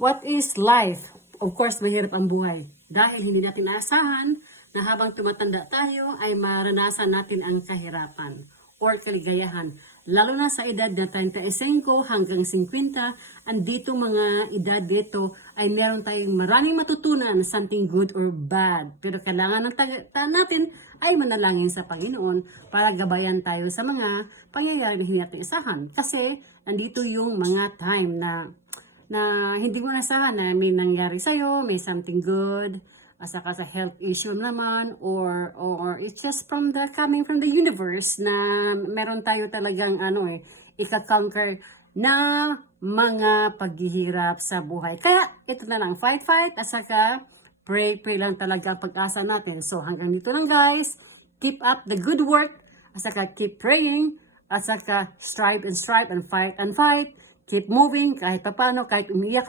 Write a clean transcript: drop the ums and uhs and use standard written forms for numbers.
What is life? Of course, mahirap ang buhay. Dahil hindi natin naasahan na habang tumatanda tayo ay maranasan natin ang kahirapan or kaligayahan. Lalo na sa edad na 35 hanggang 50, andito mga edad dito ay meron tayong maraming matutunan, something good or bad. Pero kailangan ng natin ay manalangin sa Panginoon para gabayan tayo sa mga pangyayari na hindi natin isahan. Kasi andito yung mga time na hindi mo nasahan na may nangyari sa'yo, may something good, saka sa health issue naman, or it's just coming from the universe na meron tayo talagang ika-conquer na mga paghihirap sa buhay. Kaya ito na lang, fight, at saka pray lang talaga ang pag-asa natin. So hanggang dito lang guys, keep up the good work, at saka keep praying, at saka strive and fight, keep moving kahit papano, kahit umiyak